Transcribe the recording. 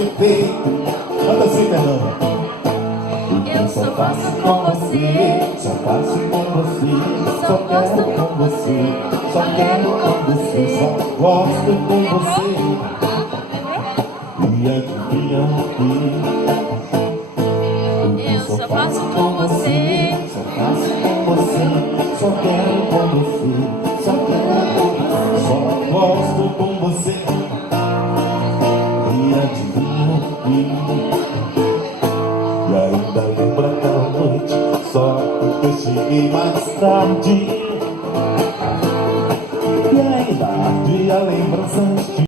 defeito. Manda assim, Fernanda. Eu só faço com você, Só faço com você, só quero com você, só quero com você, só gosto com você. E adivinha o que? eu só faço com você, só faço com você, só quero com você, só quero com você, só gosto com você. E adivinha o que? E ainda lembra aquela noite, só porque eu cheguei mais tarde. E ainda arde a lembrança de